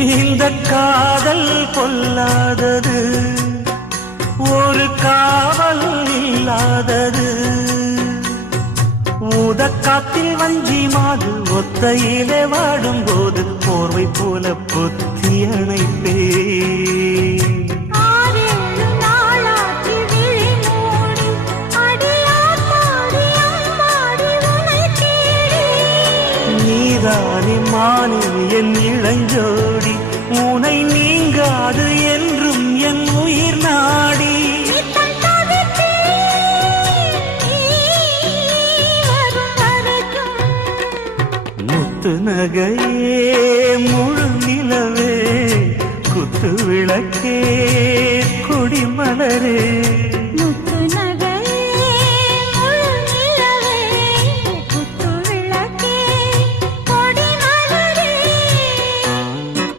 இந்த காதல் கொல்லாதது, ஒரு காவல் இல்லாதது. ஊதக்காத்தில் வஞ்சி மாது ஒத்தையிலே வாடும் போது போர்வை போல பொத்தி அணைப்பே. நீதானே மானே என் இளஞ்சோடி, உனை நீங்காது என்றும் என் உயிர் நாடி. முத்து நகையே முழு நிலவே, குத்து விளக்கே கொடிமலரே.